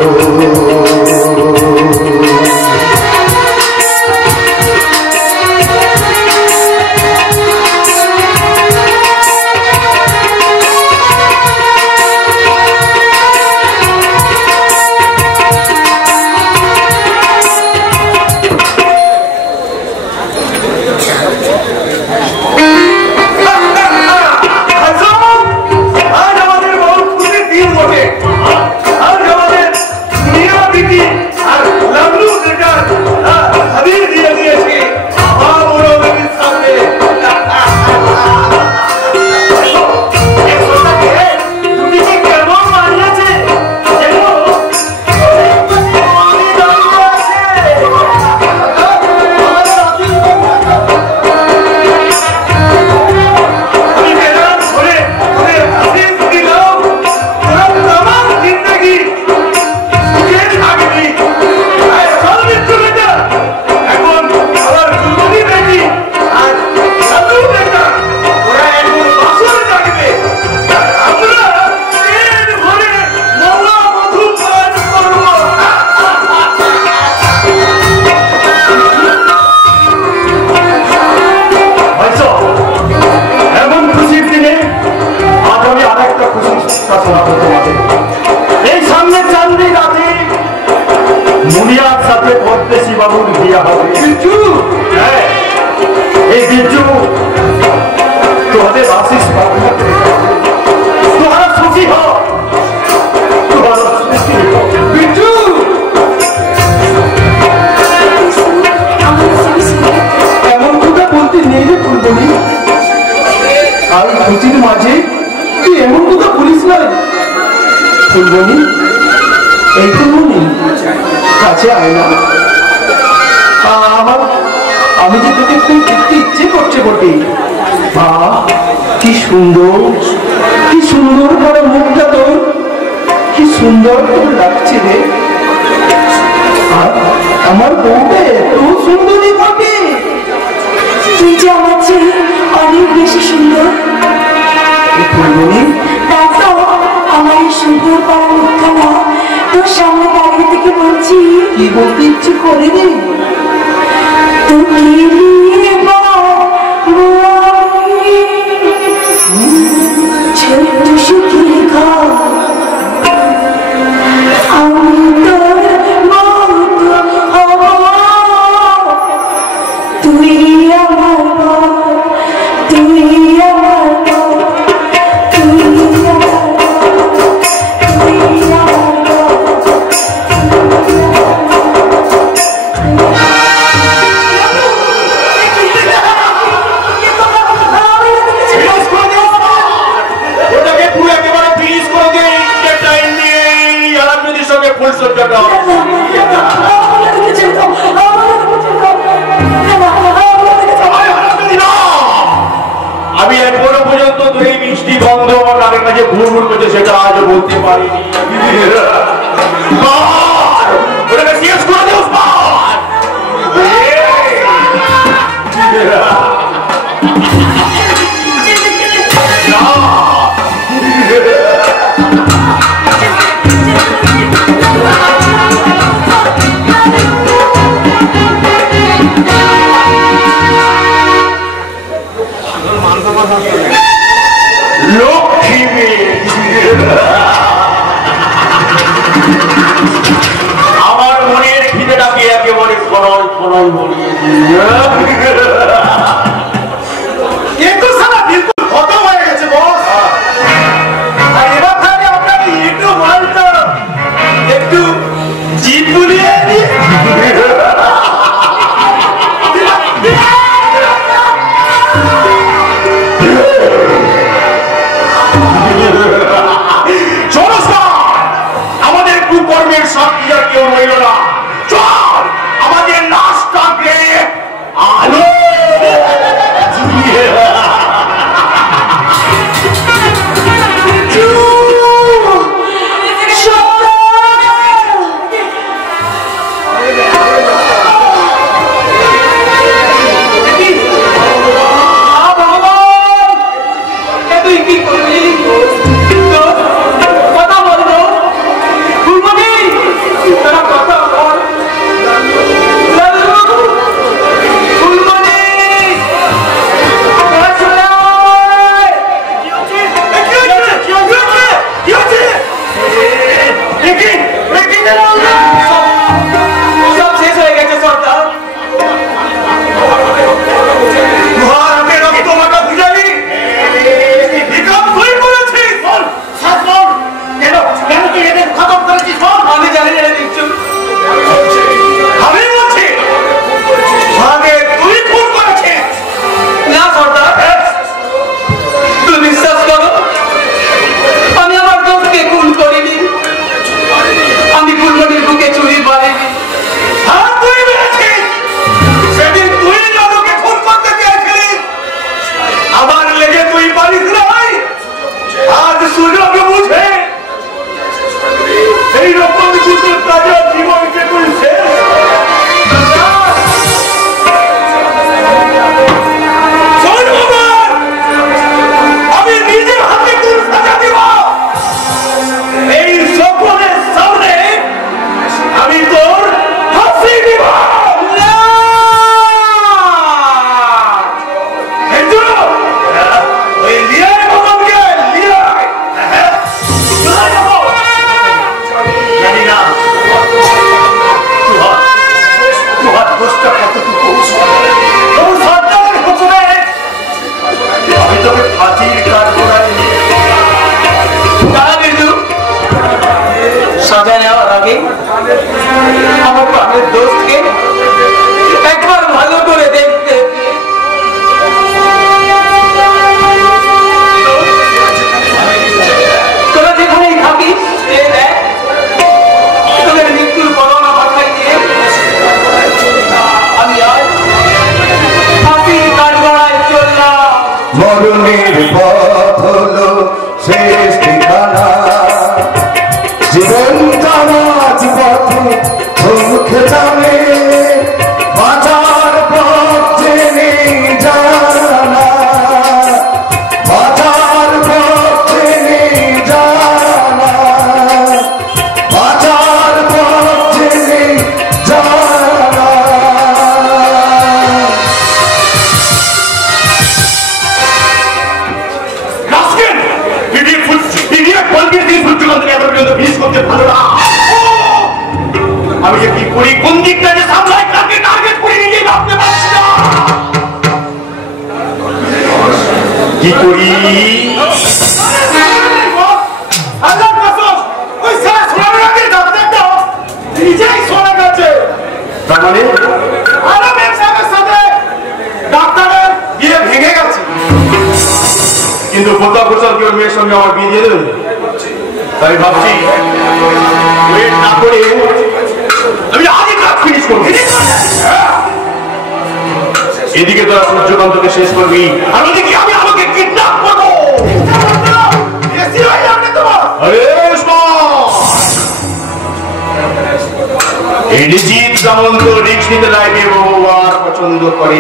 সাথে পদ্মেশী বাবুর বিয়ে হবে। বিচ্ছু, হ্যাঁ, এই বিচ্ছু তোমাদের আশিস তোমারা সুখী হও, তোমারা সুখী হও। বিচ্ছু, এমন কথা বলতে নেই রে ফুলবনি। আর খুশির মাঝে তুই এমন কথা বলিস না ফুলবনি। এই ফুলবনি কাছে আয় না। আমি যে তোকে খুব দেখতে ইচ্ছে করছে বটে। কি সুন্দর, কি সুন্দর বড় মুখটা তোর, কি সুন্দর তোর লাগছে রে। আর আমার বউটা এত সুন্দরী বটে। তুই যে আমার চেয়ে অনেক বেশি সুন্দর। তাই তো আমার এই সুন্দর পাড়া মুখখানা তোর সামনে দাঁড়িয়ে থেকে বলছি, কি বলতে ইচ্ছে করে রে? তোকে নিয়ে ছোট্ট সুখী ঘর, আমি তোর মতো হব, তুই আমার বর, তুই আমার বর, তুই আমার বর, তুই আমার বর। ওটাকে পুরো একেবারে ফিনিশ করে দিয়ে ইনকে টাইম দিয়ে আরামবাগের সঙ্গে ফুল সজ্জাটা আমি এখনো পর্যন্ত দুই মিষ্টি গন্ধ আমার নাকের কাছে ভুল ভুল করছে, সেটা আজও বলতে পারিনি। ওটাকে শেষ করে দিও। লক্ষ্মী মেয়ে আমার মনের খিদেটাকে একেবারে খনন খনন বলিয়ে কিন্তু সারা বিলকুল খতম হয়ে গেছে বস। আর এবার তাহলে আপনাকে একটু মালটা একটু জিপ বুলিয়ে দিই। আমাদের কুকর্মের সাক্ষী আর কেউ রইল না। চল আমাদের লাশটাকে আলো সূর্যকান্তকে এত পর্যন্ত ফিনিশ করতে ভালো না। আমি যে কি করি, কোন দিকটা যে সামলাই, কাকে টার্গেট করে নিজেই ভাবতে পারছি না। কি করি? আল্লাহর কসম, ওই সারা সোনার আগের ডাক্তারটা নিজেই সোনা গেছে। তার মানে আরো ব্যবসায়ের সাথে ডাক্তারের বিয়ে ভেঙে গেছে। কিন্তু প্রতাপ ঘোষাল কি ওর মেয়ের সঙ্গে আমার বিয়ে দিয়ে দেবে? তাই ভাবছি ওয়েট না করে আমি আগে কাজ ফিনিশ করবো। এদিকে তোরা সূর্যকান্তকে শেষ করবি, আর ওদিকে আমি আমাকে কিডন্যাপ করবো। বেশি হয়ে যাবে তোমার। আরে এই নিশ্চিত সামন্ত রিক্স নিতে লাইবে বহুবার পছন্দ করে।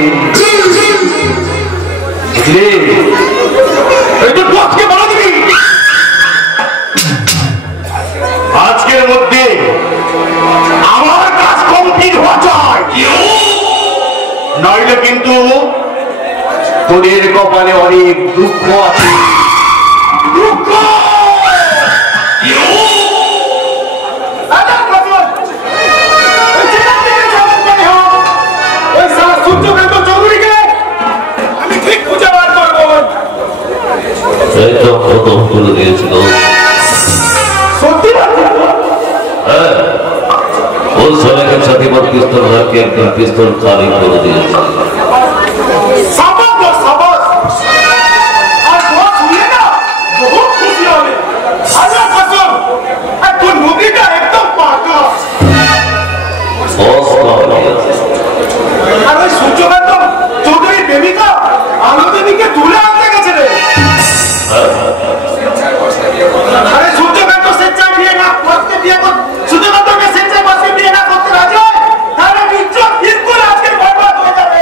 আজকে বলে দিবি, আজকের মধ্যে আমার কাজ কমপ্লিট হওয়া চাই, নইলে কিন্তু তোদের কপালে অনেক দুঃখ আছে। দুঃখ আল্লাহর কসম, ওই জেলার থেকে যেমন করে হোক, ওই সারা সূর্যকান্ত চৌধুরীকে আমি ঠিক খুঁজে বার করবো। এই তো প্রথম করে দিয়েছিল। সত্যি না? হ্যাঁ, ওই সবাইকে সাথে পিস্তল রাখি একদম পিস্তল খালি করে দিয়েছিল। সাবাস তো সাবাস। আর তোমার শুনলে না বহুত খুশি হবে। আল্লাহর কসম, আর তোর নদীটা একদম পাকা। আর ওই সূর্যকান্ত চৌধুরীর প্রেমিকা আলো দেবীকে তুলে আনতে গেছে রে। আরে সূর্যকান্ত স্বেচ্ছায় বিয়ে না করতে সূর্যকান্তকে স্বেচ্ছায় বসে বিয়ে না করতে রাজি হয়, তাহলে ইজ্জত বিলকুল আজকে বরবাদ হয়ে যাবে।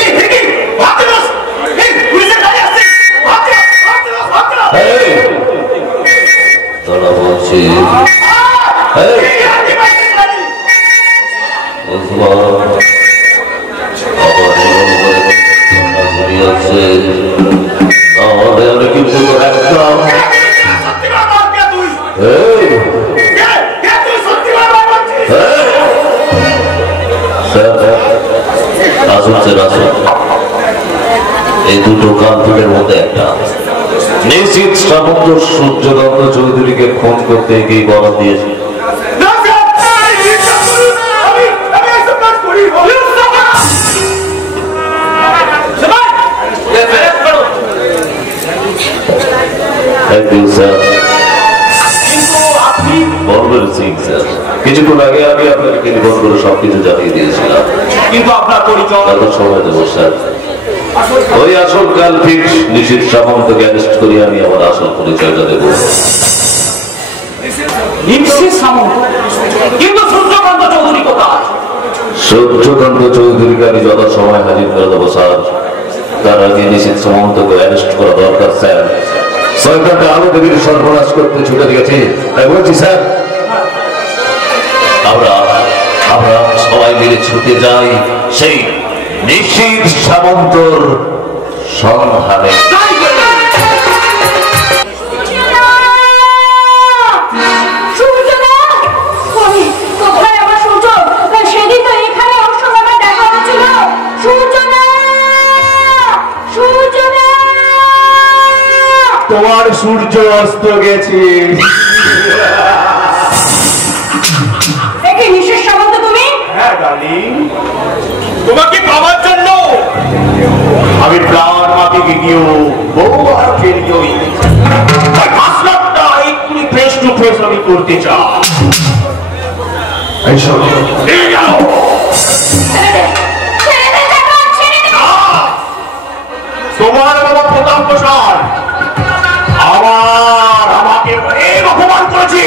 এই দেখি ভাবতে বস। এই পুলিশের গাড়ি আসছে, ভাবতে তোরা বলছি আমি কিন্তু একদম এই দুটো কান্তিদের মধ্যে একটা নিশ্চিত সামন্ত সূর্যকান্ত চৌধুরীকে ফোন করতে গিয়ে বরাদ দিয়েছে। কিছুক্ষণ আগে আমি আপনাকে টেলিফোন করে সবকিছু জানিয়ে দিয়েছিলাম, কিন্তু আপনার পরিচয় সময় দেবো স্যার। ওই আসল কালপিট নিশ্চিত সামন্তকে অ্যারেস্ট করে আমি আমার আসল পরিচয়টা দেবো। কিন্তু সূর্যকান্ত চৌধুরী কোথায়? সূর্যকান্ত চৌধুরীকে আমি যত সময় হাজির করে দেবো স্যার। তার আগে নিশ্চিত সামন্তকে অ্যারেস্ট করা দরকার স্যার। সরকারকে আলো দেবীর সর্বনাশ করতে ছুটে গেছে, তাই বলছি স্যার আমরা সবাই মিলে ছুটে যাই সেই নিশ্চিত সামন্তর সন্ধানে। তোমার সূর্য অস্ত গেছে। হ্যাঁ ডার্লিং, তোমাকে পাওয়ার জন্য আমি প্রাণ মাটিকে গিয়েও বহুবার ফেরিও একটু ফেস টু ফেস আমি করতে চাই। তোমার বাবা প্রতাপ ঘোষাল আমাকে অনেক অপমান করেছে,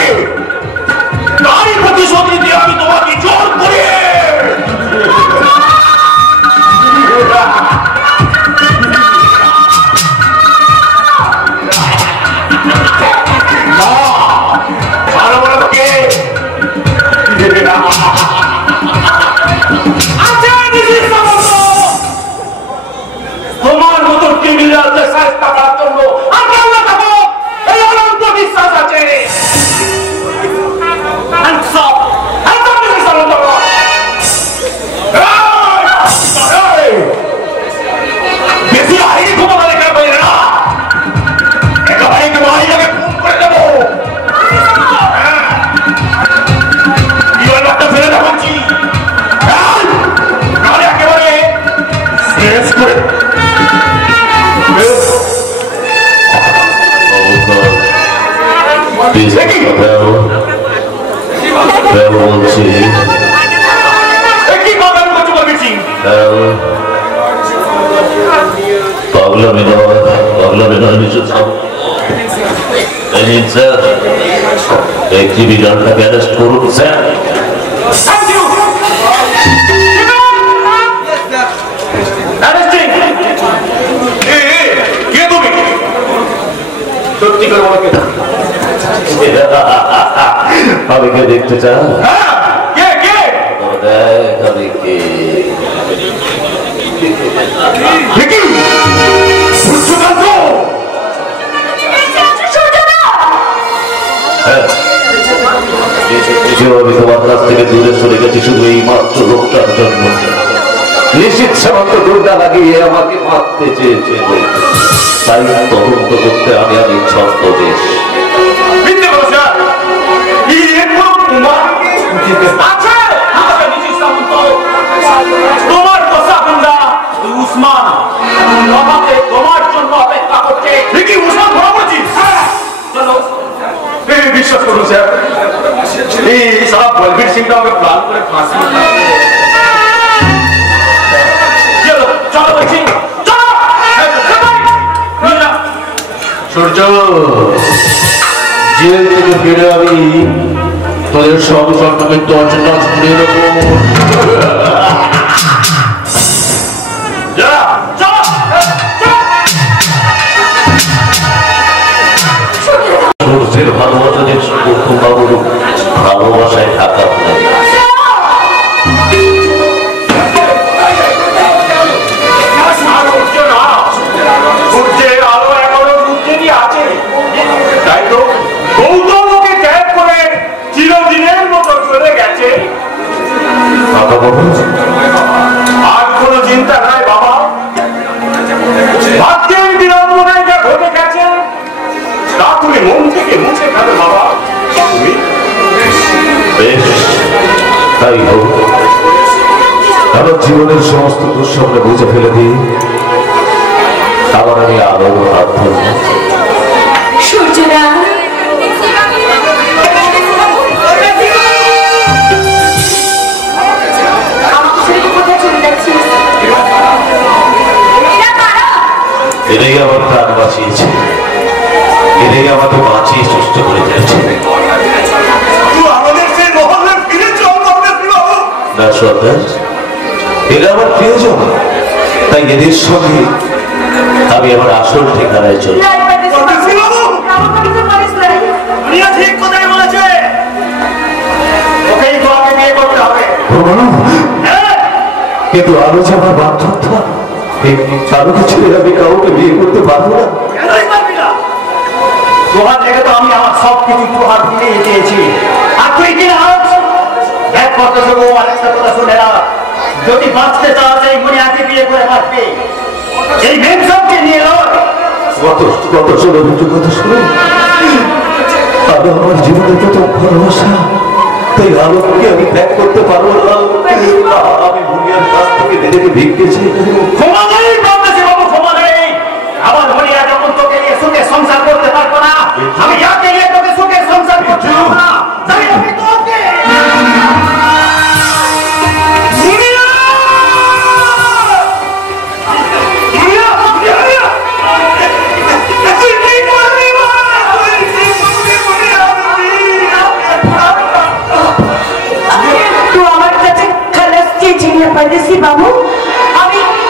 তারই প্রতিশোধ নিতে আমি তোমাকে জোর করে বেশ করে বলছি কি বাগান করতে পারছি পাগলামি নয় নিচু স্যার এই ক্রিমিনালটাকে অ্যারেস্ট করুন স্যার। আমি কে দেখতে চাই? আমি তোমার কাছ থেকে দূরে সরে গেছি শুধু এই মাত্র লোকটার জন্য। নিশ্চিত সামান্য দুর্গা লাগিয়ে আমাকে মারতে চেয়েছে, তাই তদন্ত করতে আমি ছদ্মবেশ। তোমার দশা গুন্ডা উসমান আমাকে তোমার জন্য অপেক্ষা করছে। কি উসমান ধরা পড়ছিস? চলো বিশ্বাস করুন স্যার, এই সারা বলবীর সিংটা আমাকে প্ল্যান করে ফাঁসি। চলো বলছি, সূর্য জেল থেকে ফিরে আমি তোদের সব সরকারের দর্শনা ছুড়ে দেবো। সূর্যের ভালোবাসা যে বাবুর ভালোবাসায় ঢাকা সূর্যের আলো এখনো সূর্যেরই আছে, তাই তো গৌতমকে ত্যাগ করে চিরদিনের মতো চলে গেছে। আর কোনো চিন্তা নাই বাবা, ভাগ্যের বিড়ম্বনায় যা ঘটে গেছে তা তুমি মন থেকে মুছে ফেলো বাবা। তুমি বেশ তাই হোক, আমার জীবনের সমস্ত দুঃস্বপ্ন বুঝে ফেলে দিই, আবার আমি আলোর হাত ধরব। সূর্যদা এটাই আমার প্রাণ বাঁচিয়েছে, এটাই আমাকে বাঁচিয়ে সুস্থ করে দিয়েছে। না সর্দার, এরা আমার প্রিয়জন, তাই এদের সঙ্গে আমি আমার আসল ঠিকানায় চলি। কিন্তু আরো যে আমার বাধ্যতা, আলোকে ছেড়ে আমি কাউকে বিয়ে করতে পারবো না। তোমার থেকে তো আমি আমার সব কিছু তোমার দিকে দিয়েছি, আর তুই কি এক কথা শুনো, আরেকটা কথা শুনে না, যদি বাঁচতে চাও এই মনিয়াকে বিয়ে করে বাঁচবে, এই মেমসবকে নিয়ে কত শোনো দুটো কথা শোনো। আমি আমার জীবনের যত ভালোবাসা, তাই আলোকে আমি ত্যাগ করতে পারবো না। আমি ভুলিয়ার কাছ থেকে নিজেকে ভিক্ষেছি। ক্ষমা নেই বাবু, ক্ষমা নেই। আমার ভরিয়া যখন তোকে নিয়ে সুখে সংসার করতে পারবো না, আমি যাকে নিয়ে তোকে সুখে সংসার করতে পারবো না, তাই আমি তোকে বাবু,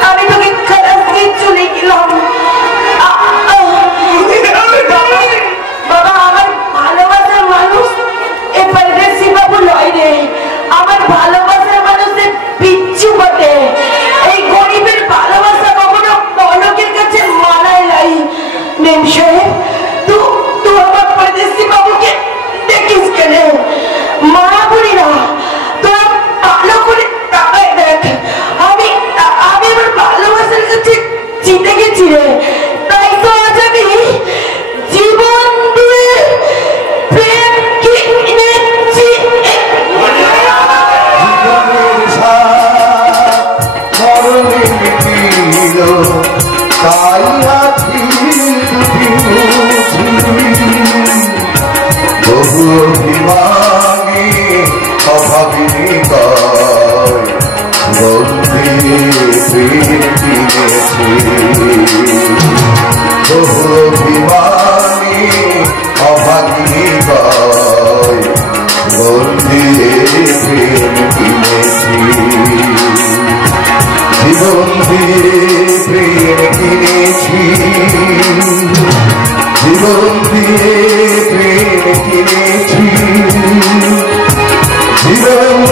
আমি তো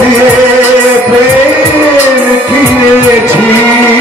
দিয়ে প্রেম কিনেছি